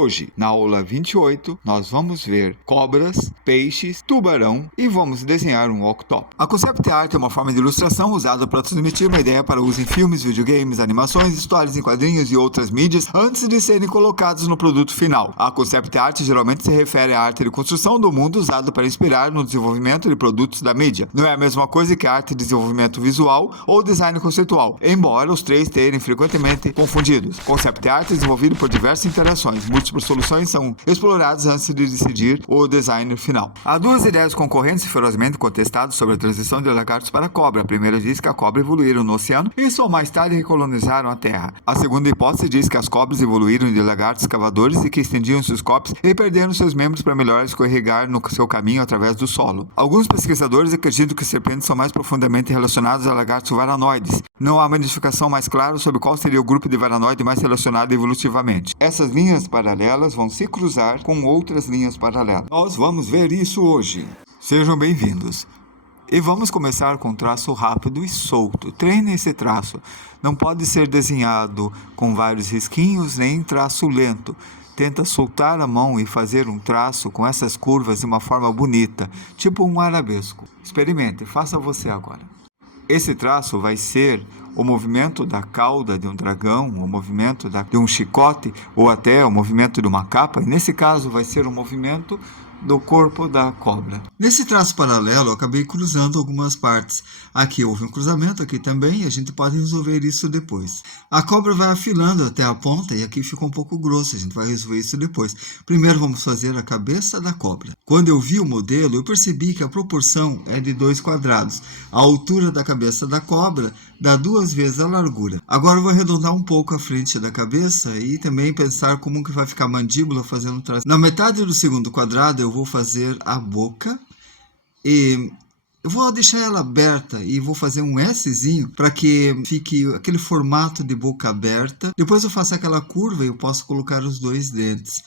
Hoje, na aula 28, nós vamos ver cobras, peixes, tubarão e vamos desenhar um octopus. A concept art é uma forma de ilustração usada para transmitir uma ideia para uso em filmes, videogames, animações, histórias em quadrinhos e outras mídias antes de serem colocados no produto final. A concept art geralmente se refere à arte de construção do mundo usada para inspirar no desenvolvimento de produtos da mídia. Não é a mesma coisa que arte de desenvolvimento visual ou design conceitual, embora os três terem frequentemente confundidos. Concept art é desenvolvido por diversas interações. Múltiplas soluções são exploradas antes de decidir o design final. Há duas ideias concorrentes e ferozmente contestadas sobre a transição de lagartos para cobra. A primeira diz que a cobra evoluíram no oceano e só mais tarde recolonizaram a terra. A segunda hipótese diz que as cobras evoluíram de lagartos cavadores e que estendiam seus corpos e perderam seus membros para melhor escorregar no seu caminho através do solo. Alguns pesquisadores acreditam que serpentes são mais profundamente relacionadas a lagartos varanoides. Não há uma identificação mais clara sobre qual seria o grupo de varanoide mais relacionado evolutivamente. Essas linhas paralelas vão se cruzar com outras linhas paralelas. Nós vamos ver isso hoje. Sejam bem-vindos. E vamos começar com um traço rápido e solto. Treine esse traço. Não pode ser desenhado com vários risquinhos nem em traço lento. Tenta soltar a mão e fazer um traço com essas curvas de uma forma bonita, tipo um arabesco. Experimente, faça você agora. Esse traço vai ser o movimento da cauda de um dragão, o movimento de um chicote ou até o movimento de uma capa. E nesse caso vai ser o movimento do corpo da cobra. Nesse traço paralelo eu acabei cruzando algumas partes. Aqui houve um cruzamento, aqui também, e a gente pode resolver isso depois. A cobra vai afilando até a ponta e aqui fica um pouco grosso, a gente vai resolver isso depois. Primeiro vamos fazer a cabeça da cobra. Quando eu vi o modelo, eu percebi que a proporção é de 2 quadrados. A altura da cabeça da cobra dá 2 vezes a largura. Agora eu vou arredondar um pouco a frente da cabeça e também pensar como que vai ficar a mandíbula fazendo o traço. Na metade do segundo quadrado eu vou fazer a boca e eu vou deixar ela aberta e vou fazer um Szinho para que fique aquele formato de boca aberta. Depois eu faço aquela curva e eu posso colocar os 2 dentes.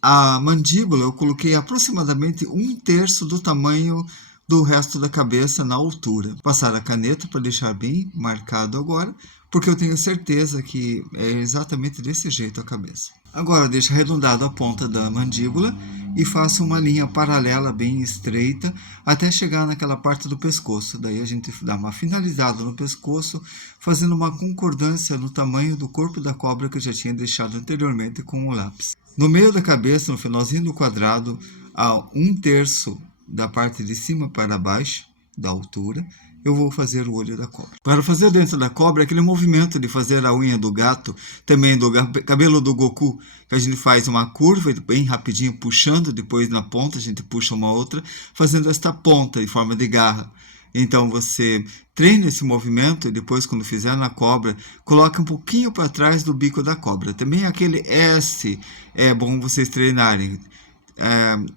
A mandíbula eu coloquei aproximadamente 1/3 do tamanho do resto da cabeça na altura. Passar a caneta para deixar bem marcado agora, porque eu tenho certeza que é exatamente desse jeito a cabeça. Agora deixo arredondado a ponta da mandíbula e faço uma linha paralela bem estreita até chegar naquela parte do pescoço. Daí a gente dá uma finalizada no pescoço, fazendo uma concordância no tamanho do corpo da cobra que eu já tinha deixado anteriormente com o lápis. No meio da cabeça, no finalzinho do quadrado, a 1/3 da parte de cima para baixo, da altura, eu vou fazer o olho da cobra. Para fazer dentro da cobra, aquele movimento de fazer a unha do gato, também do cabelo do Goku, que a gente faz uma curva bem rapidinho, puxando, depois na ponta a gente puxa uma outra, fazendo esta ponta em forma de garra. Então você treina esse movimento e depois quando fizer na cobra, coloca um pouquinho para trás do bico da cobra. Também aquele S é bom vocês treinarem.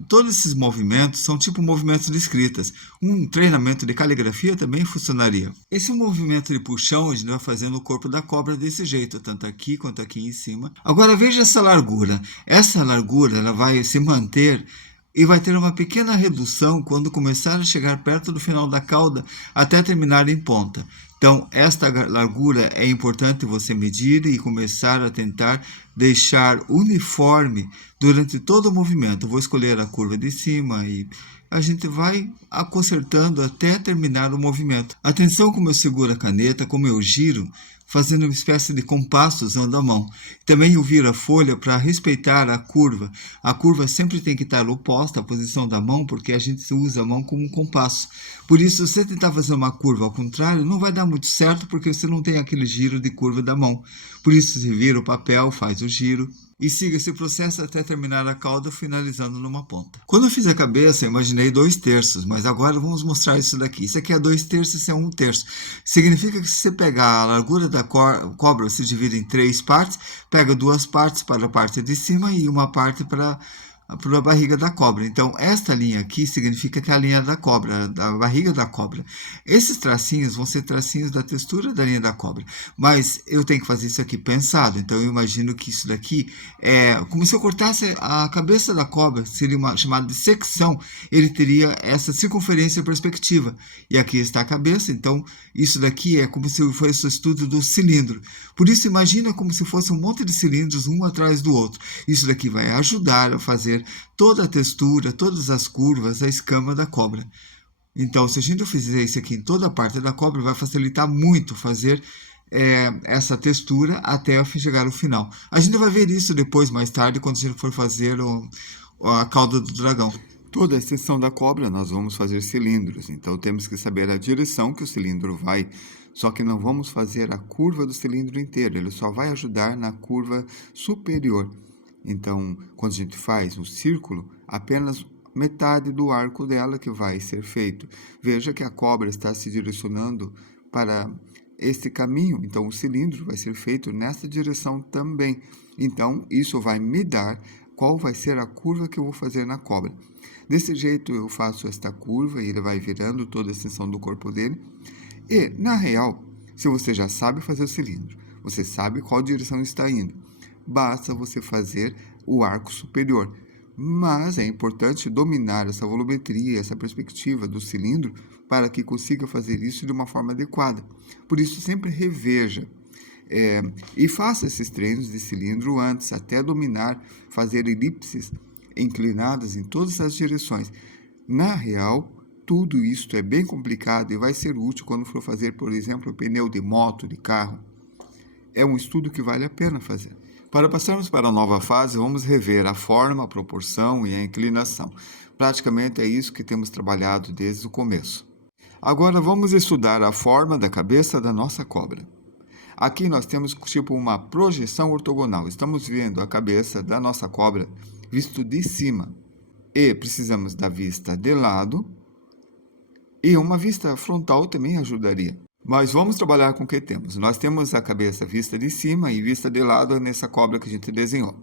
Todos esses movimentos são tipo movimentos de escritas. Um treinamento de caligrafia também funcionaria. Esse movimento de puxão a gente vai fazendo o corpo da cobra desse jeito, tanto aqui quanto aqui em cima. Agora veja essa largura. Essa largura ela vai se manter e vai ter uma pequena redução quando começar a chegar perto do final da cauda até terminar em ponta. Então, esta largura é importante você medir e começar a tentar deixar uniforme durante todo o movimento. Eu vou escolher a curva de cima e a gente vai consertando até terminar o movimento. Atenção como eu seguro a caneta, como eu giro, fazendo uma espécie de compasso usando a mão. Também eu viro a folha para respeitar a curva. A curva sempre tem que estar oposta à posição da mão, porque a gente usa a mão como um compasso. Por isso, se você tentar fazer uma curva ao contrário, não vai dar muito certo, porque você não tem aquele giro de curva da mão. Por isso, você vira o papel, faz o giro e siga esse processo até terminar a cauda, finalizando numa ponta. Quando eu fiz a cabeça, eu imaginei 2/3, mas agora vamos mostrar isso daqui. Isso aqui é 2/3, isso é 1/3. Significa que se você pegar a largura da cobra, você divide em 3 partes, pega 2 partes para a parte de cima e uma parte para para a barriga da cobra. Então, esta linha aqui significa que é a linha da cobra, da barriga da cobra. Esses tracinhos vão ser tracinhos da textura da linha da cobra. Mas eu tenho que fazer isso aqui pensado. Então, eu imagino que isso daqui é como se eu cortasse a cabeça da cobra, seria uma chamada de secção. Ele teria essa circunferência perspectiva. E aqui está a cabeça. Então, isso daqui é como se fosse o estudo do cilindro. Por isso, imagina como se fosse um monte de cilindros, um atrás do outro. Isso daqui vai ajudar a fazer toda a textura, todas as curvas, a escama da cobra. Então, se a gente fizer isso aqui em toda a parte da cobra, vai facilitar muito fazer essa textura até chegar ao final. A gente vai ver isso depois, mais tarde, quando a gente for fazer a cauda do dragão. Toda a extensão da cobra nós vamos fazer cilindros, então temos que saber a direção que o cilindro vai, só que não vamos fazer a curva do cilindro inteiro, ele só vai ajudar na curva superior. Então, quando a gente faz um círculo, apenas metade do arco dela que vai ser feito. Veja que a cobra está se direcionando para este caminho, então o cilindro vai ser feito nessa direção também. Então, isso vai me dar qual vai ser a curva que eu vou fazer na cobra. Desse jeito, eu faço esta curva e ele vai virando toda a extensão do corpo dele. E, na real, se você já sabe fazer o cilindro, você sabe qual direção está indo, basta você fazer o arco superior. Mas é importante dominar essa volumetria, essa perspectiva do cilindro para que consiga fazer isso de uma forma adequada. Por isso, sempre reveja e faça esses treinos de cilindro antes, até dominar, fazer elipses inclinadas em todas as direções. Na real, tudo isso é bem complicado e vai ser útil quando for fazer, por exemplo, pneu de moto, de carro. É um estudo que vale a pena fazer. Para passarmos para a nova fase, vamos rever a forma, a proporção e a inclinação. Praticamente é isso que temos trabalhado desde o começo. Agora vamos estudar a forma da cabeça da nossa cobra. Aqui nós temos tipo uma projeção ortogonal. Estamos vendo a cabeça da nossa cobra visto de cima. E precisamos da vista de lado. E uma vista frontal também ajudaria. Mas vamos trabalhar com o que temos. Nós temos a cabeça vista de cima e vista de lado nessa cobra que a gente desenhou.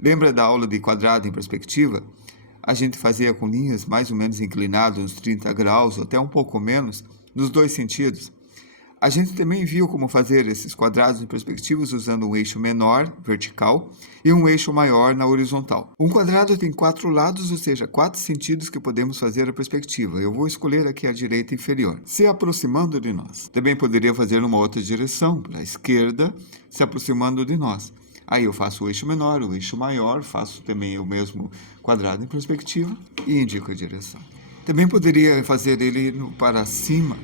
Lembra da aula de quadrado em perspectiva? A gente fazia com linhas mais ou menos inclinadas, uns 30 graus, ou até um pouco menos, nos dois sentidos. A gente também viu como fazer esses quadrados em perspectivas usando um eixo menor, vertical, e um eixo maior na horizontal. Um quadrado tem 4 lados, ou seja, 4 sentidos que podemos fazer a perspectiva. Eu vou escolher aqui a direita inferior, se aproximando de nós. Também poderia fazer numa outra direção, para a esquerda, se aproximando de nós. Aí eu faço o eixo menor, o eixo maior, faço também o mesmo quadrado em perspectiva e indico a direção. Também poderia fazer ele para cima,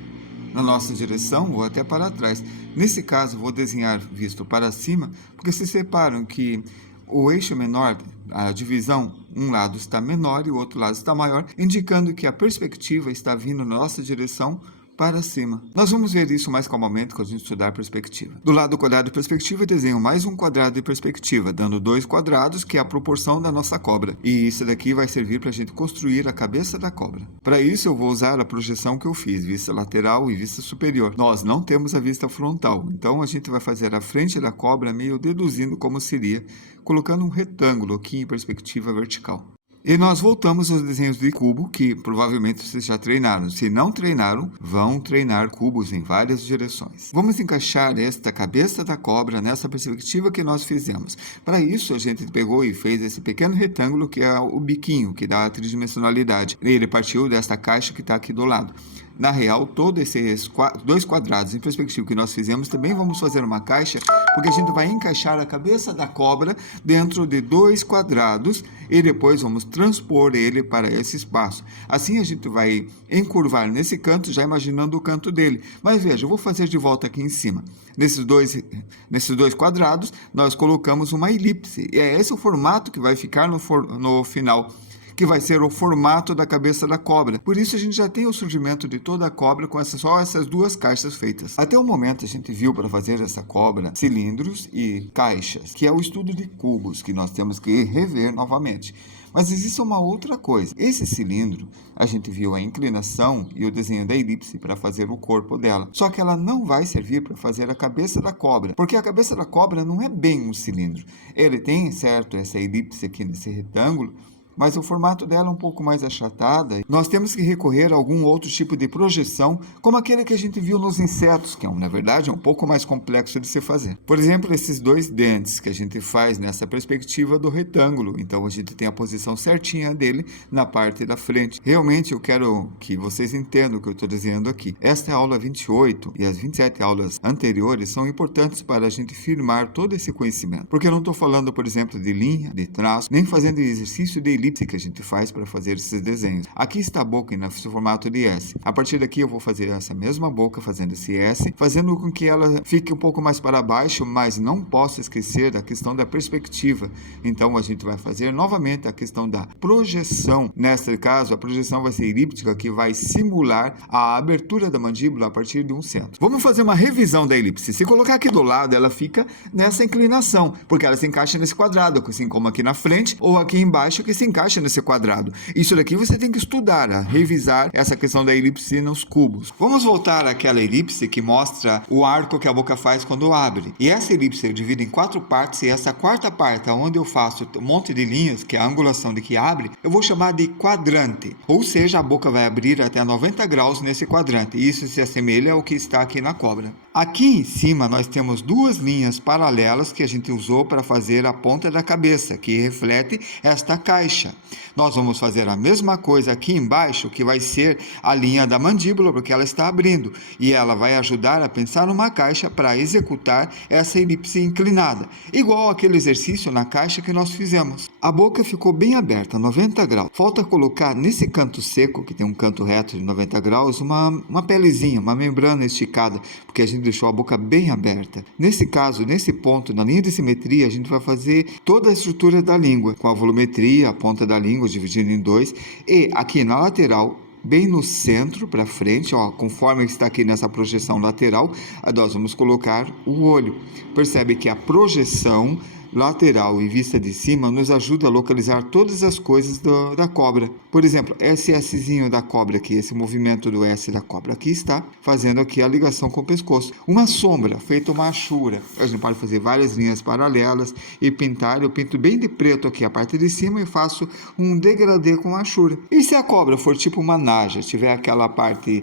na nossa direção ou até para trás. Nesse caso, vou desenhar visto para cima, porque se separam que o eixo menor, a divisão, um lado está menor e o outro lado está maior, indicando que a perspectiva está vindo na nossa direção para cima. Nós vamos ver isso mais calmamente quando a gente estudar perspectiva. Do lado do quadrado de perspectiva, eu desenho mais um quadrado de perspectiva, dando 2 quadrados, que é a proporção da nossa cobra. E isso daqui vai servir para a gente construir a cabeça da cobra. Para isso, eu vou usar a projeção que eu fiz, vista lateral e vista superior. Nós não temos a vista frontal, então a gente vai fazer a frente da cobra meio deduzindo como seria, colocando um retângulo aqui em perspectiva vertical. E nós voltamos aos desenhos de cubo, que provavelmente vocês já treinaram. Se não treinaram, vão treinar cubos em várias direções. Vamos encaixar esta cabeça da cobra nessa perspectiva que nós fizemos. Para isso, a gente pegou e fez esse pequeno retângulo que é o biquinho, que dá a tridimensionalidade. Ele partiu desta caixa que está aqui do lado. Na real, todos esses 2 quadrados em perspectiva que nós fizemos, também vamos fazer uma caixa, porque a gente vai encaixar a cabeça da cobra dentro de 2 quadrados e depois vamos transpor ele para esse espaço. Assim a gente vai encurvar nesse canto, já imaginando o canto dele. Mas veja, eu vou fazer de volta aqui em cima. Nesses dois quadrados, nós colocamos uma elipse. E é esse o formato que vai ficar no final, que vai ser o formato da cabeça da cobra. Por isso a gente já tem o surgimento de toda a cobra com só essas 2 caixas feitas. Até o momento a gente viu para fazer essa cobra cilindros e caixas, que é o estudo de cubos que nós temos que rever novamente. Mas existe uma outra coisa. Esse cilindro, a gente viu a inclinação e o desenho da elipse para fazer o corpo dela. Só que ela não vai servir para fazer a cabeça da cobra, porque a cabeça da cobra não é bem um cilindro. Ele tem, certo, essa elipse aqui nesse retângulo, mas o formato dela é um pouco mais achatada. Nós temos que recorrer a algum outro tipo de projeção, como aquele que a gente viu nos insetos, que na verdade é um pouco mais complexo de se fazer. Por exemplo, esses dois dentes que a gente faz nessa perspectiva do retângulo. Então a gente tem a posição certinha dele na parte da frente. Realmente eu quero que vocês entendam o que eu estou dizendo aqui. Esta é a aula 28 e as 27 aulas anteriores são importantes para a gente firmar todo esse conhecimento. Porque eu não estou falando, por exemplo, de linha, de traço, nem fazendo exercício de elipse que a gente faz para fazer esses desenhos. Aqui está a boca no formato de S. A partir daqui eu vou fazer essa mesma boca fazendo esse S, fazendo com que ela fique um pouco mais para baixo, mas não posso esquecer da questão da perspectiva. Então a gente vai fazer novamente a questão da projeção. Neste caso, a projeção vai ser elíptica, que vai simular a abertura da mandíbula a partir de um centro. Vamos fazer uma revisão da elipse. Se colocar aqui do lado, ela fica nessa inclinação, porque ela se encaixa nesse quadrado, assim como aqui na frente, ou aqui embaixo, que se encaixa nesse quadrado. Isso daqui você tem que estudar, revisar essa questão da elipse nos cubos. Vamos voltar àquela elipse que mostra o arco que a boca faz quando abre. E essa elipse eu divido em 4 partes, e essa quarta parte, onde eu faço um monte de linhas, que é a angulação de que abre, eu vou chamar de quadrante. Ou seja, a boca vai abrir até 90 graus nesse quadrante. E isso se assemelha ao que está aqui na cobra. Aqui em cima nós temos duas linhas paralelas que a gente usou para fazer a ponta da cabeça, que reflete esta caixa. Nós vamos fazer a mesma coisa aqui embaixo, que vai ser a linha da mandíbula, porque ela está abrindo. E ela vai ajudar a pensar numa caixa para executar essa elipse inclinada, igual aquele exercício na caixa que nós fizemos. A boca ficou bem aberta, 90 graus. Falta colocar nesse canto seco, que tem um canto reto de 90 graus, uma pelezinha, uma membrana esticada, porque a gente deixou a boca bem aberta. Nesse caso, nesse ponto, na linha de simetria, a gente vai fazer toda a estrutura da língua, com a volumetria, a ponta da língua dividida em 2, e aqui na lateral, bem no centro, para frente, conforme está aqui nessa projeção lateral, nós vamos colocar o olho. Percebe que a projeção lateral e vista de cima nos ajuda a localizar todas as coisas da cobra. Por exemplo, esse Szinho da cobra aqui, esse movimento do S da cobra aqui está fazendo aqui a ligação com o pescoço. Uma sombra, feita uma achura. A gente pode fazer várias linhas paralelas e pintar. Eu pinto bem de preto aqui a parte de cima e faço um degradê com a achura. E se a cobra for tipo uma naja, tiver aquela parte,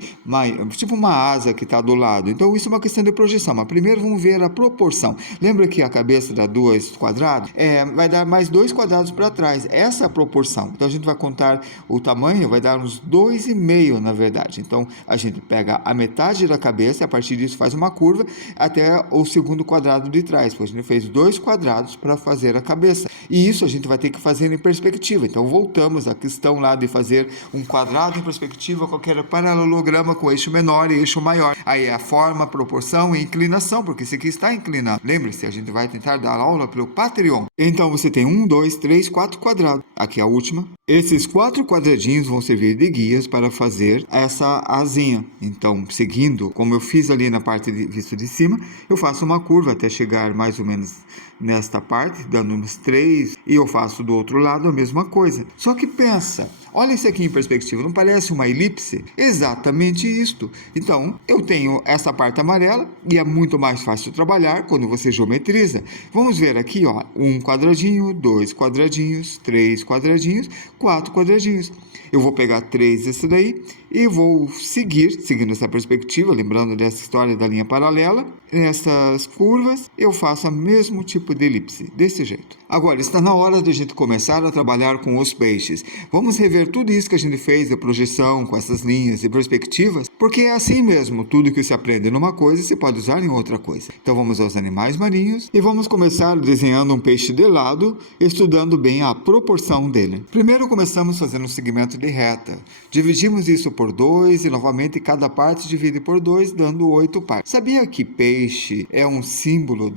tipo uma asa que está do lado? Então isso é uma questão de projeção. Mas primeiro vamos ver a proporção. Lembra que a cabeça dá 2 quadrados? Vai dar mais 2 quadrados para trás. Essa é a proporção. Então a gente vai contar o tamanho, vai dar uns 2,5 na verdade. Então a gente pega a metade da cabeça, a partir disso faz uma curva até o segundo quadrado de trás. Pois a gente fez 2 quadrados para fazer a cabeça. E isso a gente vai ter que fazer em perspectiva. Então voltamos à questão lá de fazer um quadrado em perspectiva, qualquer paralelograma com eixo menor e eixo maior. Aí é a forma, proporção e inclinação, porque esse aqui está inclinado. Lembre-se, a gente vai tentar dar aula pelo Patreon. Então você tem 1, 2, 3, 4 quadrados. Aqui a última. Esses 4 quadradinhos vão servir de guias para fazer essa asinha. Então, seguindo, como eu fiz ali na parte vista de cima, eu faço uma curva até chegar mais ou menos nesta parte, dando uns 3, e eu faço do outro lado a mesma coisa. Só que pensa, olha isso aqui em perspectiva, não parece uma elipse? Exatamente isto. Então, eu tenho essa parte amarela e é muito mais fácil trabalhar quando você geometriza. Vamos ver aqui, ó, 1 quadradinho, 2 quadradinhos, 3 quadradinhos, 4 quadradinhos. Eu vou pegar 3 desse daí e vou seguindo essa perspectiva, lembrando dessa história da linha paralela. Nessas curvas, eu faço o mesmo tipo de elipse, desse jeito. Agora, está na hora de a gente começar a trabalhar com os peixes. Vamos rever tudo isso que a gente fez de projeção, com essas linhas e perspectivas, porque é assim mesmo, tudo que se aprende numa coisa, se pode usar em outra coisa. Então vamos aos animais marinhos e vamos começar desenhando um peixe de lado, estudando bem a proporção dele. Primeiro começamos fazendo um segmento de reta. Dividimos isso por 2 e novamente cada parte divide por 2, dando 8 partes. Sabia que peixe é um símbolo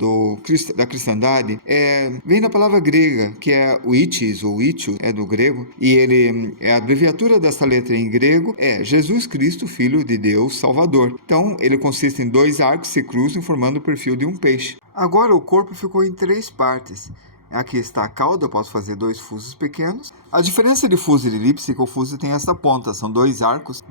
da cristandade? Vem da palavra grega, que é o itis, ou itios, é do grego, e a abreviatura dessa letra em grego é Jesus Cristo, Filho de Deus, Salvador. Então, ele consiste em 2 arcos que se cruzam formando o perfil de um peixe. Agora, o corpo ficou em 3 partes. Aqui está a cauda, eu posso fazer 2 fusos pequenos. A diferença de fuso e de elipse é que o fuso tem essa ponta, são 2 arcos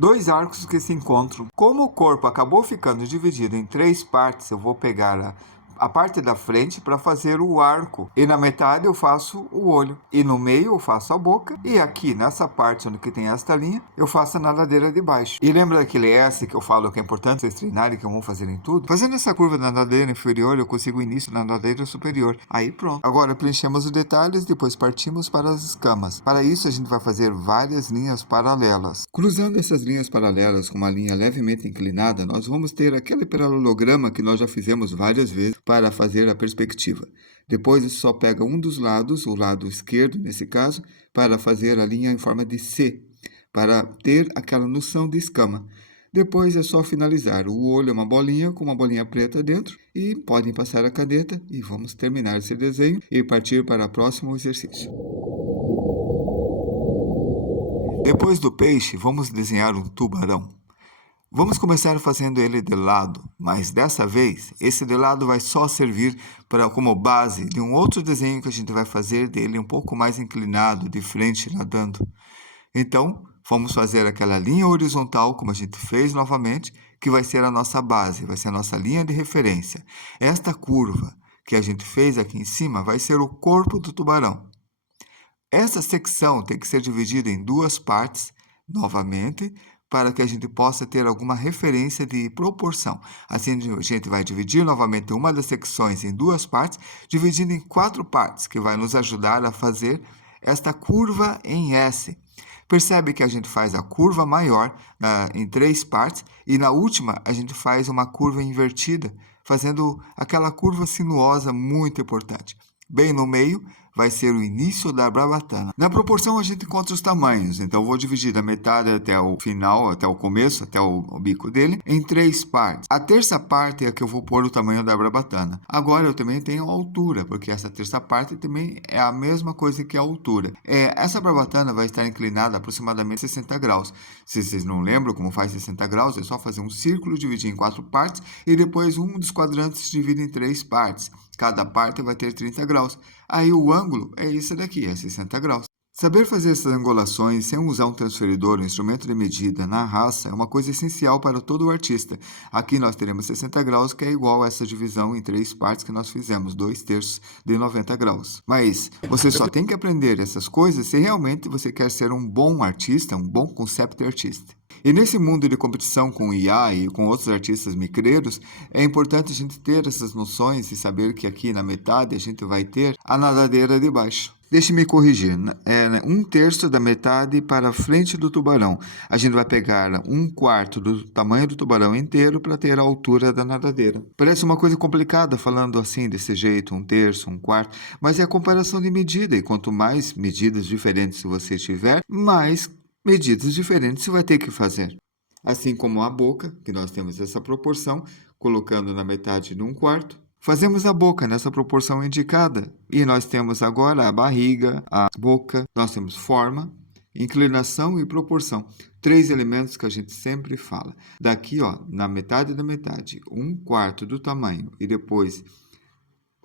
que se encontram. Como o corpo acabou ficando dividido em 3 partes, eu vou pegar a parte da frente para fazer o arco. E na metade eu faço o olho. E no meio eu faço a boca. E aqui nessa parte onde que tem esta linha, eu faço a nadadeira de baixo. E lembra daquele S que eu falo que é importante vocês treinarem, que eu vou fazer em tudo? Fazendo essa curva na nadadeira inferior, eu consigo o início na nadadeira superior. Aí pronto. Agora preenchemos os detalhes, depois partimos para as escamas. Para isso a gente vai fazer várias linhas paralelas. Cruzando essas linhas paralelas com uma linha levemente inclinada, nós vamos ter aquele paralelograma que nós já fizemos várias vezes para fazer a perspectiva. Depois só pega um dos lados, o lado esquerdo nesse caso, para fazer a linha em forma de C, para ter aquela noção de escama. Depois é só finalizar. O olho é uma bolinha com uma bolinha preta dentro e podem passar a caneta e vamos terminar esse desenho e partir para o próximo exercício. Depois do peixe, vamos desenhar um tubarão. Vamos começar fazendo ele de lado, mas dessa vez, esse de lado vai só servir como base de um outro desenho que a gente vai fazer dele um pouco mais inclinado, de frente, nadando. Então, vamos fazer aquela linha horizontal, como a gente fez novamente, que vai ser a nossa base, vai ser a nossa linha de referência. Esta curva que a gente fez aqui em cima vai ser o corpo do tubarão. Essa secção tem que ser dividida em duas partes, novamente, para que a gente possa ter alguma referência de proporção. Assim, a gente vai dividir novamente uma das secções em duas partes, dividindo em 4 partes, que vai nos ajudar a fazer esta curva em S. Percebe que a gente faz a curva maior em 3 partes e na última a gente faz uma curva invertida, fazendo aquela curva sinuosa muito importante. Bem no meio vai ser o início da barbatana. Na proporção a gente encontra os tamanhos, então eu vou dividir da metade até o final, até o começo, até o bico dele, em 3 partes. A terça parte é a que eu vou pôr o tamanho da barbatana. Agora eu também tenho a altura, porque essa terça parte também é a mesma coisa que a altura. Essa barbatana vai estar inclinada aproximadamente 60 graus. Se vocês não lembram como faz 60 graus, é só fazer um círculo, dividir em 4 partes e depois um dos quadrantes se divide em 3 partes. Cada parte vai ter 30 graus. Aí o ângulo é esse daqui, é 60 graus. Saber fazer essas angulações sem usar um transferidor, um instrumento de medida na raça, é uma coisa essencial para todo artista. Aqui nós teremos 60 graus, que é igual a essa divisão em 3 partes que nós fizemos, 2/3 de 90 graus. Mas você só tem que aprender essas coisas se realmente você quer ser um bom artista, um bom concept artista. E nesse mundo de competição com IA e com outros artistas micreiros, é importante a gente ter essas noções e saber que aqui na metade a gente vai ter a nadadeira de baixo. Deixe-me corrigir, é 1/3 da metade para a frente do tubarão. A gente vai pegar 1/4 do tamanho do tubarão inteiro para ter a altura da nadadeira. Parece uma coisa complicada falando assim, desse jeito, 1/3, 1/4, mas é a comparação de medida, e quanto mais medidas diferentes você tiver, mais medidas diferentes você vai ter que fazer. Assim como a boca, que nós temos essa proporção, colocando na metade de 1/4. Fazemos a boca nessa proporção indicada. E nós temos agora a barriga, a boca, nós temos forma, inclinação e proporção. 3 elementos que a gente sempre fala. Daqui, ó, na metade da metade, 1/4 do tamanho e depois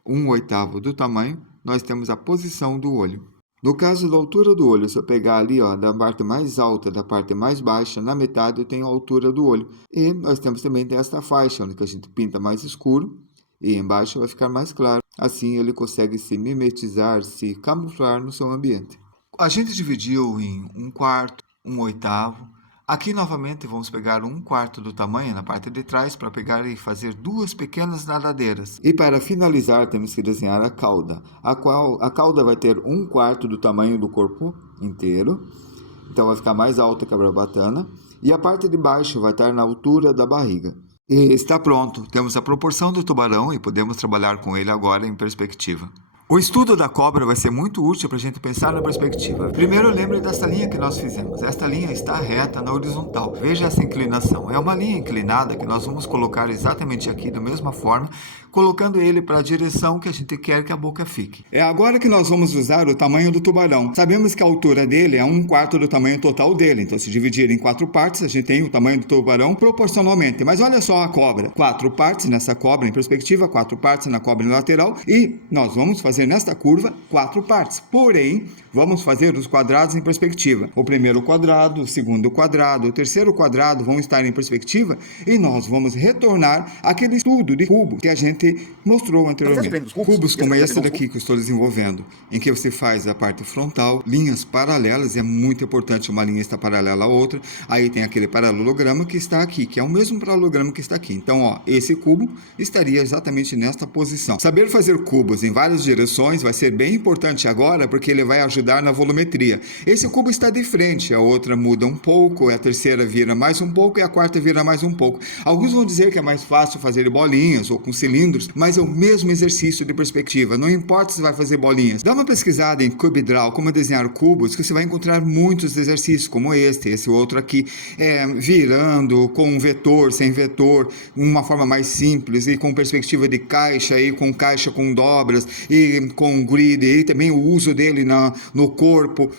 1/8 do tamanho, nós temos a posição do olho. No caso da altura do olho, se eu pegar ali, ó, da parte mais alta da parte mais baixa, na metade eu tenho a altura do olho. E nós temos também esta faixa, onde a gente pinta mais escuro e embaixo vai ficar mais claro. Assim ele consegue se mimetizar, se camuflar no seu ambiente. A gente dividiu em 1/4, 1/8. Aqui novamente vamos pegar 1/4 do tamanho na parte de trás para pegar e fazer 2 pequenas nadadeiras. E para finalizar temos que desenhar a cauda, a cauda vai ter 1/4 do tamanho do corpo inteiro, então vai ficar mais alta que a barbatana, e a parte de baixo vai estar na altura da barriga. E está pronto, temos a proporção do tubarão e podemos trabalhar com ele agora em perspectiva. O estudo da cobra vai ser muito útil para a gente pensar na perspectiva. Primeiro, lembre dessa linha que nós fizemos. Esta linha está reta na horizontal. Veja essa inclinação. É uma linha inclinada que nós vamos colocar exatamente aqui da mesma forma, colocando ele para a direção que a gente quer que a boca fique. É agora que nós vamos usar o tamanho do tubarão. Sabemos que a altura dele é 1/4 do tamanho total dele. Então, se dividir em 4 partes, a gente tem o tamanho do tubarão proporcionalmente. Mas olha só a cobra. 4 partes nessa cobra em perspectiva, 4 partes na cobra em lateral. E nós vamos fazer fazer nesta curva 4 partes, porém, vamos fazer os quadrados em perspectiva. O primeiro quadrado, o segundo quadrado, o terceiro quadrado vão estar em perspectiva e nós vamos retornar aquele estudo de cubo que a gente mostrou anteriormente. Cubos como esse daqui que eu estou desenvolvendo, em que você faz a parte frontal, linhas paralelas, é muito importante uma linha estar paralela à outra, aí tem aquele paralelogramo que está aqui, que é o mesmo paralelogramo que está aqui. Então, ó, esse cubo estaria exatamente nesta posição. Saber fazer cubos em várias direções vai ser bem importante agora, porque ele vai ajudar na volumetria. Esse cubo está de frente, a outra muda um pouco, a terceira vira mais um pouco e a quarta vira mais um pouco. Alguns vão dizer que é mais fácil fazer bolinhas ou com cilindros, mas é o mesmo exercício de perspectiva, não importa se vai fazer bolinhas. Dá uma pesquisada em CubeDraw, como desenhar cubos, que você vai encontrar muitos exercícios, como esse outro aqui, virando, com um vetor, sem vetor, uma forma mais simples, e com perspectiva de caixa, e com caixa com dobras, e com grid, e também o uso dele no corpo.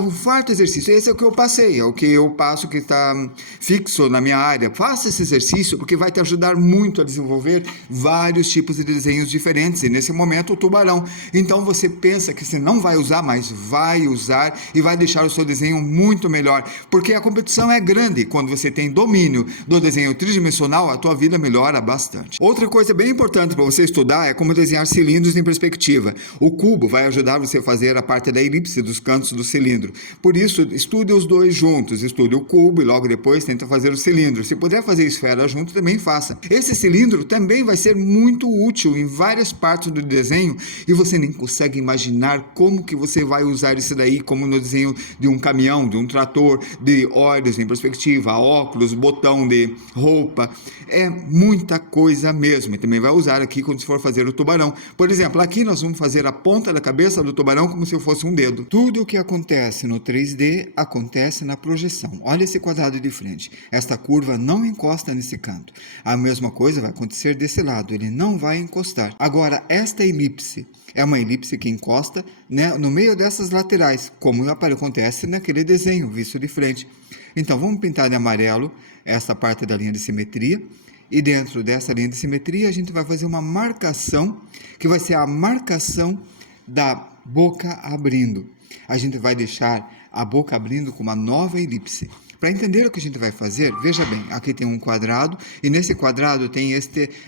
Um farto exercício, esse é o que eu passei, é o que eu passo, que está fixo na minha área. Faça esse exercício, porque vai te ajudar muito a desenvolver vários tipos de desenhos diferentes, e nesse momento o tubarão. Então você pensa que você não vai usar, mas vai usar e vai deixar o seu desenho muito melhor, porque a competição é grande. Quando você tem domínio do desenho tridimensional, a tua vida melhora bastante. Outra coisa bem importante para você estudar é como desenhar cilindros em perspectiva. O cubo vai ajudar você a fazer a parte da elipse dos cantos do cilindro. Por isso, estude os dois juntos. Estude o cubo e logo depois tenta fazer o cilindro. Se puder fazer esfera junto, também faça. Esse cilindro também vai ser muito útil em várias partes do desenho e você nem consegue imaginar como que você vai usar isso daí, como no desenho de um caminhão, de um trator, de olhos em perspectiva, óculos, botão de roupa. É muita coisa mesmo. E também vai usar aqui quando for fazer o tubarão. Por exemplo, aqui nós vamos fazer a ponta da cabeça do tubarão como se fosse um dedo. Tudo o que acontece no 3D acontece na projeção. Olha esse quadrado de frente. Esta curva não encosta nesse canto. A mesma coisa vai acontecer desse lado. Ele não vai encostar. Agora, esta elipse é uma elipse que encosta, né, no meio dessas laterais, como acontece naquele desenho visto de frente. Então, vamos pintar de amarelo essa parte da linha de simetria. E dentro dessa linha de simetria, a gente vai fazer uma marcação, que vai ser a marcação da boca abrindo. A gente vai deixar a boca abrindo com uma nova elipse. Para entender o que a gente vai fazer, veja bem, aqui tem um quadrado, e nesse quadrado tem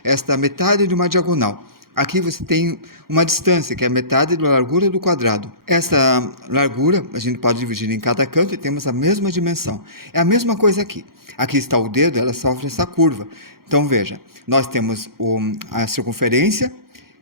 esta metade de uma diagonal. Aqui você tem uma distância, que é a metade da largura do quadrado. Essa largura, a gente pode dividir em cada canto e temos a mesma dimensão. É a mesma coisa aqui. Aqui está o dedo, ela sofre essa curva. Então, veja, nós temos a circunferência,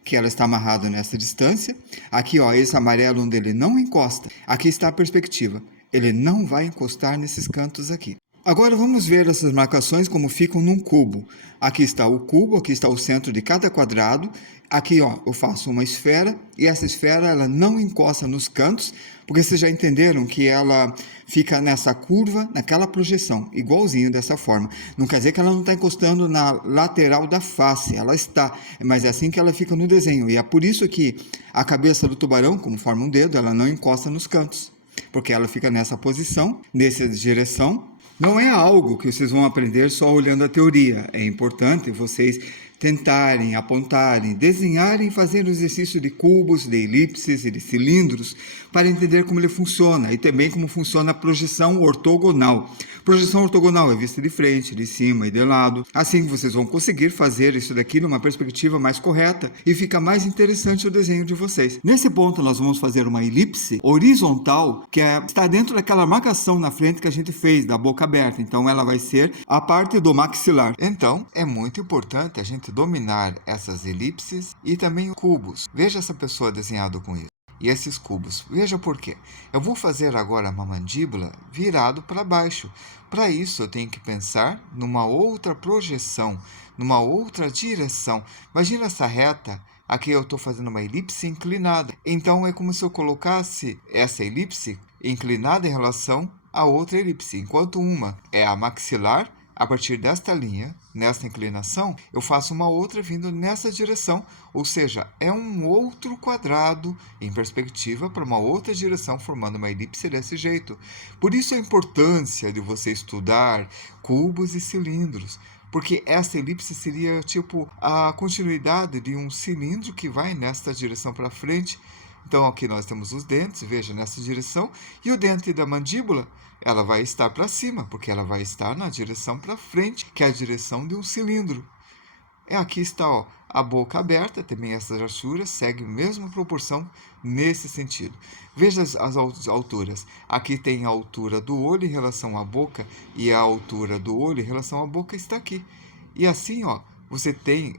que ela está amarrada nessa distância. Aqui, ó, esse amarelo onde ele não encosta. Aqui está a perspectiva. Ele não vai encostar nesses cantos aqui. Agora vamos ver essas marcações como ficam num cubo. Aqui está o cubo, aqui está o centro de cada quadrado. Aqui, ó, eu faço uma esfera e essa esfera ela não encosta nos cantos, porque vocês já entenderam que ela fica nessa curva, naquela projeção, igualzinho dessa forma. Não quer dizer que ela não está encostando na lateral da face, ela está, mas é assim que ela fica no desenho. E é por isso que a cabeça do tubarão, como forma um dedo, ela não encosta nos cantos, porque ela fica nessa posição, nessa direção. Não é algo que vocês vão aprender só olhando a teoria. É importante vocês tentarem, apontarem, desenharem e fazer o exercício de cubos, de elipses e de cilindros para entender como ele funciona e também como funciona a projeção ortogonal. Projeção ortogonal é vista de frente, de cima e de lado. Assim vocês vão conseguir fazer isso daqui numa perspectiva mais correta e fica mais interessante o desenho de vocês. Nesse ponto nós vamos fazer uma elipse horizontal que está dentro daquela marcação na frente que a gente fez, da boca aberta. Então ela vai ser a parte do maxilar. Então é muito importante a gente dominar essas elipses e também cubos. Veja essa pessoa desenhada com isso. E esses cubos. Veja por quê. Eu vou fazer agora uma mandíbula virado para baixo. Para isso, eu tenho que pensar numa outra projeção, numa outra direção. Imagina essa reta. Aqui eu estou fazendo uma elipse inclinada. Então, é como se eu colocasse essa elipse inclinada em relação a outra elipse. Enquanto uma é a maxilar, a partir desta linha, nesta inclinação, eu faço uma outra vindo nessa direção, ou seja, é um outro quadrado em perspectiva para uma outra direção, formando uma elipse desse jeito. Por isso a importância de você estudar cubos e cilindros, porque essa elipse seria tipo a continuidade de um cilindro que vai nesta direção para frente. Então aqui nós temos os dentes, veja, nessa direção, e o dente da mandíbula, ela vai estar para cima, porque ela vai estar na direção para frente, que é a direção de um cilindro. Aqui está, ó, a boca aberta, também essas alturas seguem a mesma proporção nesse sentido. Veja as alturas. Aqui tem a altura do olho em relação à boca, e a altura do olho em relação à boca está aqui. E assim, ó, você tem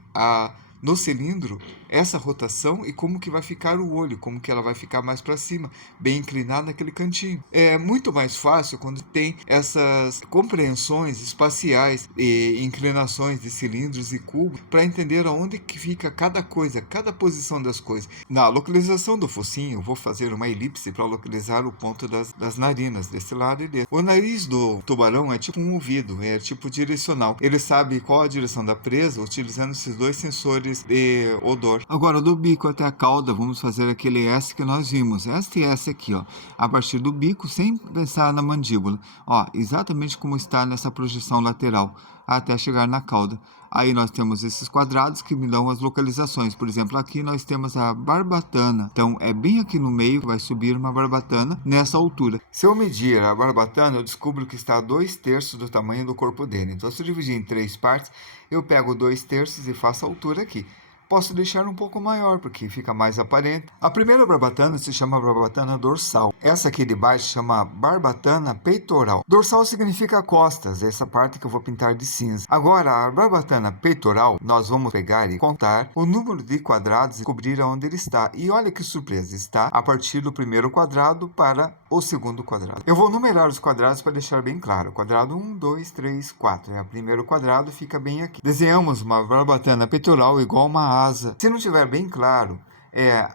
no cilindro essa rotação e como que vai ficar o olho, como que ela vai ficar mais para cima, bem inclinada naquele cantinho. É muito mais fácil quando tem essas compreensões espaciais e inclinações de cilindros e cubos para entender aonde que fica cada coisa, cada posição das coisas. Na localização do focinho, eu vou fazer uma elipse para localizar o ponto das narinas, desse lado e desse. O nariz do tubarão é tipo um ouvido, é tipo direcional. Ele sabe qual a direção da presa utilizando esses dois sensores de odor. Agora, do bico até a cauda, vamos fazer aquele S que nós vimos. Este S aqui, ó, a partir do bico, sem pensar na mandíbula. Ó, exatamente como está nessa projeção lateral, até chegar na cauda. Aí nós temos esses quadrados que me dão as localizações. Por exemplo, aqui nós temos a barbatana. Então, é bem aqui no meio que vai subir uma barbatana nessa altura. Se eu medir a barbatana, eu descubro que está a 2/3 do tamanho do corpo dele. Então, se eu dividir em 3 partes, eu pego 2/3 e faço a altura aqui. Posso deixar um pouco maior, porque fica mais aparente. A primeira barbatana se chama barbatana dorsal. Essa aqui de baixo chama barbatana peitoral. Dorsal significa costas, essa parte que eu vou pintar de cinza. Agora, a barbatana peitoral, nós vamos pegar e contar o número de quadrados e cobrir aonde ele está. E olha que surpresa, está a partir do primeiro quadrado para o segundo quadrado. Eu vou numerar os quadrados para deixar bem claro. Quadrado 1, 2, 3, 4. O primeiro quadrado fica bem aqui. Desenhamos uma barbatana peitoral igual uma asa. Se não estiver bem claro,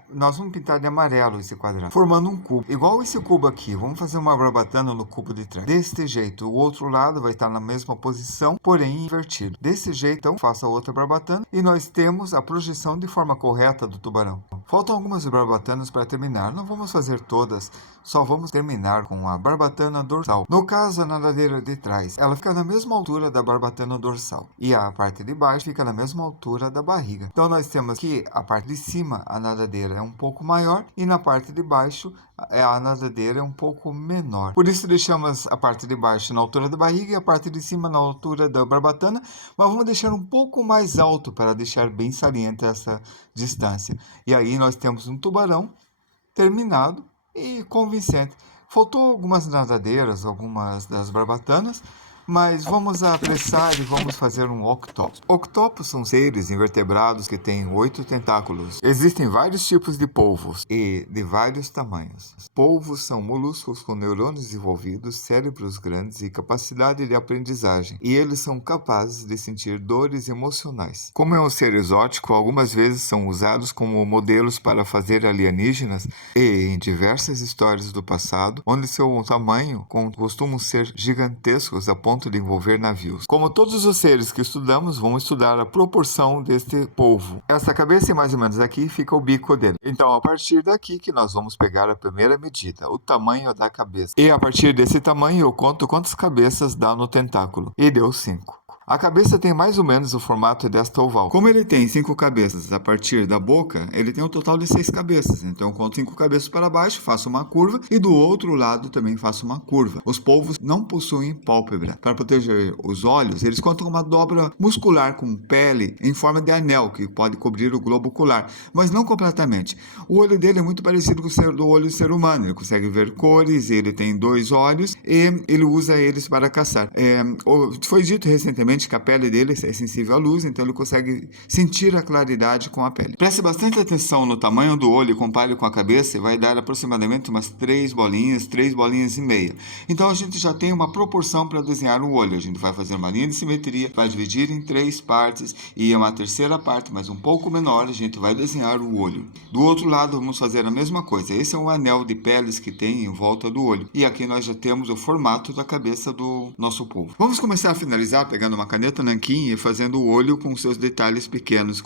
nós vamos pintar de amarelo esse quadrado, formando um cubo. Igual esse cubo aqui, vamos fazer uma barbatana no cubo de trás. Deste jeito, o outro lado vai estar na mesma posição, porém invertido. Desse jeito, então, faça outra barbatana e nós temos a projeção de forma correta do tubarão. Faltam algumas barbatanas para terminar. Não vamos fazer todas, só vamos terminar com a barbatana dorsal. No caso, a nadadeira de trás, ela fica na mesma altura da barbatana dorsal. E a parte de baixo fica na mesma altura da barriga. Então, nós temos que a parte de cima, a nadadeira é um pouco maior e na parte de baixo a nadadeira é um pouco menor. Por isso deixamos a parte de baixo na altura da barriga e a parte de cima na altura da barbatana, mas vamos deixar um pouco mais alto para deixar bem saliente essa distância. E aí nós temos um tubarão terminado e convincente. Faltou algumas nadadeiras, algumas das barbatanas, mas vamos apressar e vamos fazer um octopus. Octopus são seres invertebrados que têm 8 tentáculos. Existem vários tipos de polvos e de vários tamanhos. Polvos são moluscos com neurônios desenvolvidos, cérebros grandes e capacidade de aprendizagem. E eles são capazes de sentir dores emocionais. Como é um ser exótico, algumas vezes são usados como modelos para fazer alienígenas e em diversas histórias do passado, onde seu tamanho costumam ser gigantescos a ponto de envolver navios. Como todos os seres que estudamos, vamos estudar a proporção deste polvo. Essa cabeça, mais ou menos aqui, fica o bico dele. Então, a partir daqui que nós vamos pegar a primeira medida, o tamanho da cabeça. E a partir desse tamanho, eu conto quantas cabeças dá no tentáculo. E deu 5. A cabeça tem mais ou menos o formato desta oval. Como ele tem 5 cabeças a partir da boca, ele tem um total de 6 cabeças. Então, eu conto 5 cabeças para baixo, faço uma curva e do outro lado também faço uma curva. Os polvos não possuem pálpebra. Para proteger os olhos, eles contam uma dobra muscular com pele em forma de anel, que pode cobrir o globo ocular, mas não completamente. O olho dele é muito parecido com o olho do ser humano. Ele consegue ver cores, ele tem 2 olhos e ele usa eles para caçar. Foi dito recentemente que a pele dele é sensível à luz, então ele consegue sentir a claridade com a pele. Preste bastante atenção no tamanho do olho e compare com a cabeça e vai dar aproximadamente umas 3 bolinhas e meia. Então a gente já tem uma proporção para desenhar o olho. A gente vai fazer uma linha de simetria, vai dividir em 3 partes e uma terceira parte, mas um pouco menor, a gente vai desenhar o olho. Do outro lado vamos fazer a mesma coisa. Esse é um anel de peles que tem em volta do olho. E aqui nós já temos o formato da cabeça do nosso polvo. Vamos começar a finalizar pegando uma caneta nanquim e fazendo o olho com seus detalhes pequenos,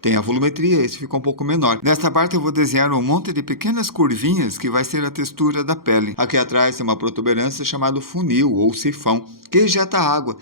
tem a volumetria, esse fica um pouco menor. Nesta parte eu vou desenhar um monte de pequenas curvinhas que vai ser a textura da pele. Aqui atrás tem uma protuberância chamada funil ou sifão, que ejeta água,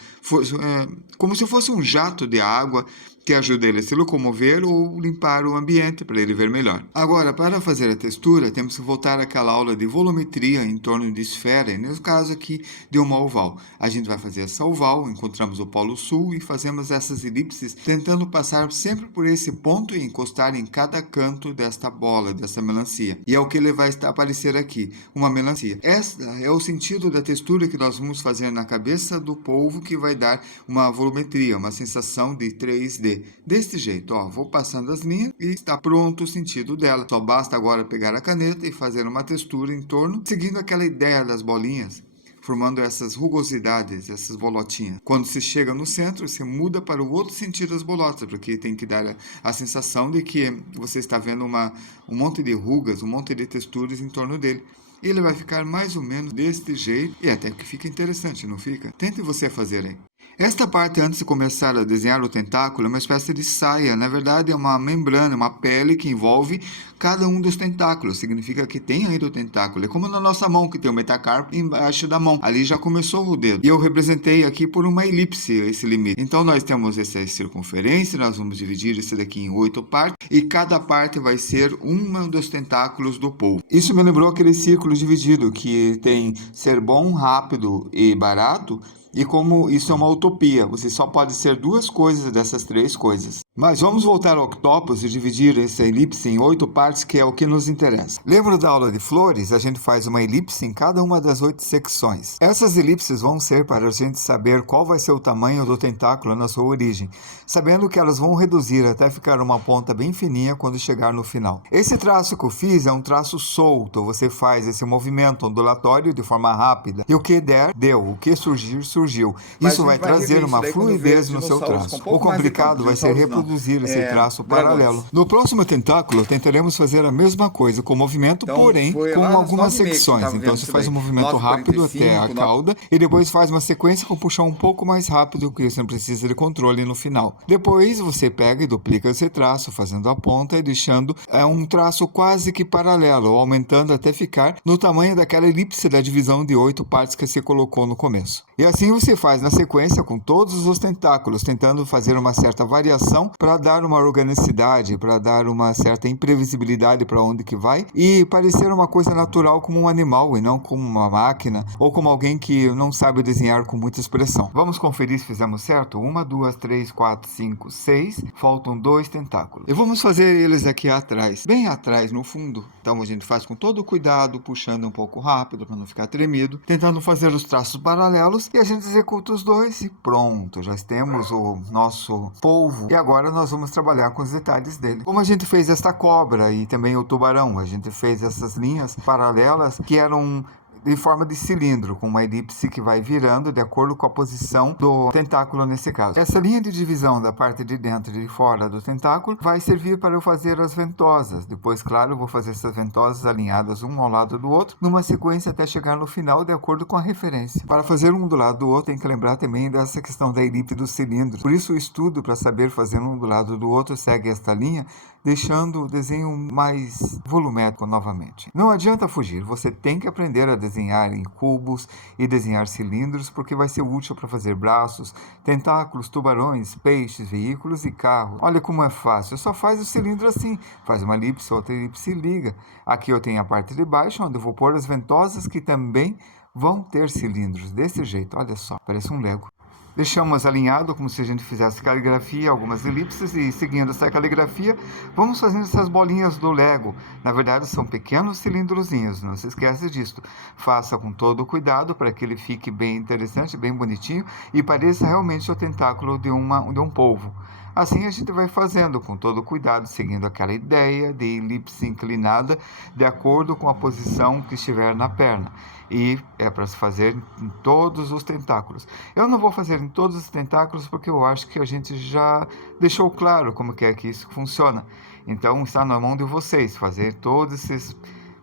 como se fosse um jato de água que ajuda ele a se locomover ou limpar o ambiente para ele ver melhor. Agora, para fazer a textura, temos que voltar àquela aula de volumetria em torno de esfera, e no caso aqui de uma oval. A gente vai fazer essa oval, encontramos o polo sul e fazemos essas elipses, tentando passar sempre por esse ponto e encostar em cada canto desta bola, dessa melancia. E é o que ele vai aparecer aqui, uma melancia. Esta é o sentido da textura que nós vamos fazer na cabeça do polvo, que vai dar uma volumetria, uma sensação de 3D. Deste jeito, vou passando as linhas e está pronto o sentido dela. Só basta agora pegar a caneta e fazer uma textura em torno, seguindo aquela ideia das bolinhas, formando essas rugosidades, essas bolotinhas. Quando se chega no centro, você muda para o outro sentido das bolotas, porque tem que dar a sensação de que você está vendo um monte de rugas, um monte de texturas em torno dele. E ele vai ficar mais ou menos deste jeito, e até que fica interessante, não fica? Tente você fazer aí. Esta parte, antes de começar a desenhar o tentáculo, é uma espécie de saia. Na verdade, é uma membrana, uma pele que envolve cada um dos tentáculos. Significa que tem ainda o tentáculo. É como na nossa mão, que tem o metacarpo embaixo da mão. Ali já começou o dedo. E eu representei aqui por uma elipse esse limite. Então, nós temos essa circunferência. Nós vamos dividir isso daqui em 8 partes. E cada parte vai ser um dos tentáculos do polvo. Isso me lembrou aquele círculo dividido, que tem ser bom, rápido e barato. E como isso é uma utopia, você só pode ser duas coisas dessas três coisas. Mas vamos voltar ao octopus e dividir essa elipse em 8 partes, que é o que nos interessa. Lembra da aula de flores? A gente faz uma elipse em cada uma das 8 secções. Essas elipses vão ser para a gente saber qual vai ser o tamanho do tentáculo na sua origem, sabendo que elas vão reduzir até ficar uma ponta bem fininha quando chegar no final. Esse traço que eu fiz é um traço solto, você faz esse movimento ondulatório de forma rápida, e o que der, deu, o que surgir, surgiu. Isso vai trazer uma fluidez no seu traço. O complicado vai ser reproduzir esse traço paralelo. No próximo tentáculo, tentaremos fazer a mesma coisa com movimento, porém com algumas secções. Então você faz um movimento rápido até a cauda e depois faz uma sequência com puxão um pouco mais rápido, que você não precisa de controle no final. Depois você pega e duplica esse traço, fazendo a ponta e deixando um traço quase que paralelo, aumentando até ficar no tamanho daquela elipse da divisão de 8 partes que você colocou no começo. E assim você faz na sequência com todos os tentáculos, tentando fazer uma certa variação para dar uma organicidade, para dar uma certa imprevisibilidade para onde que vai e parecer uma coisa natural como um animal e não como uma máquina ou como alguém que não sabe desenhar com muita expressão. Vamos conferir se fizemos certo? 1, 2, 3, 4, 5, 6. Faltam 2 tentáculos. E vamos fazer eles aqui atrás, bem atrás no fundo. Então a gente faz com todo cuidado, puxando um pouco rápido para não ficar tremido, tentando fazer os traços paralelos e a gente executa os dois e pronto, já temos o nosso polvo. E agora nós vamos trabalhar com os detalhes dele. Como a gente fez esta cobra e também o tubarão, a gente fez essas linhas paralelas que eram de forma de cilindro, com uma elipse que vai virando de acordo com a posição do tentáculo nesse caso. Essa linha de divisão da parte de dentro e de fora do tentáculo vai servir para eu fazer as ventosas. Depois, claro, eu vou fazer essas ventosas alinhadas um ao lado do outro, numa sequência até chegar no final de acordo com a referência. Para fazer um do lado do outro, tem que lembrar também dessa questão da elipse do cilindro. Por isso o estudo para saber fazer um do lado do outro segue esta linha, deixando o desenho mais volumétrico novamente. Não adianta fugir, você tem que aprender a desenhar em cubos e desenhar cilindros, porque vai ser útil para fazer braços, tentáculos, tubarões, peixes, veículos e carros. Olha como é fácil, só faz o cilindro assim, faz uma elipse, outra elipse e liga. Aqui eu tenho a parte de baixo, onde eu vou pôr as ventosas que também vão ter cilindros, desse jeito, olha só, parece um Lego. Deixamos alinhado como se a gente fizesse caligrafia, algumas elipses, e seguindo essa caligrafia, vamos fazendo essas bolinhas do Lego. Na verdade, são pequenos cilindrozinhos, não se esquece disso. Faça com todo o cuidado para que ele fique bem interessante, bem bonitinho e pareça realmente o tentáculo de um polvo. Assim a gente vai fazendo com todo cuidado, seguindo aquela ideia de elipse inclinada de acordo com a posição que estiver na perna. E é para se fazer em todos os tentáculos. Eu não vou fazer em todos os tentáculos porque eu acho que a gente já deixou claro como que é que isso funciona. Então está na mão de vocês fazer todos esses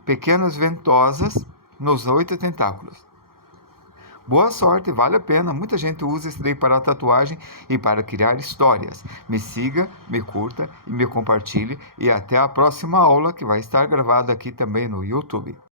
pequenas ventosas nos 8 tentáculos. Boa sorte, vale a pena. Muita gente usa isso daí para tatuagem e para criar histórias. Me siga, me curta e me compartilhe. E até a próxima aula que vai estar gravada aqui também no YouTube.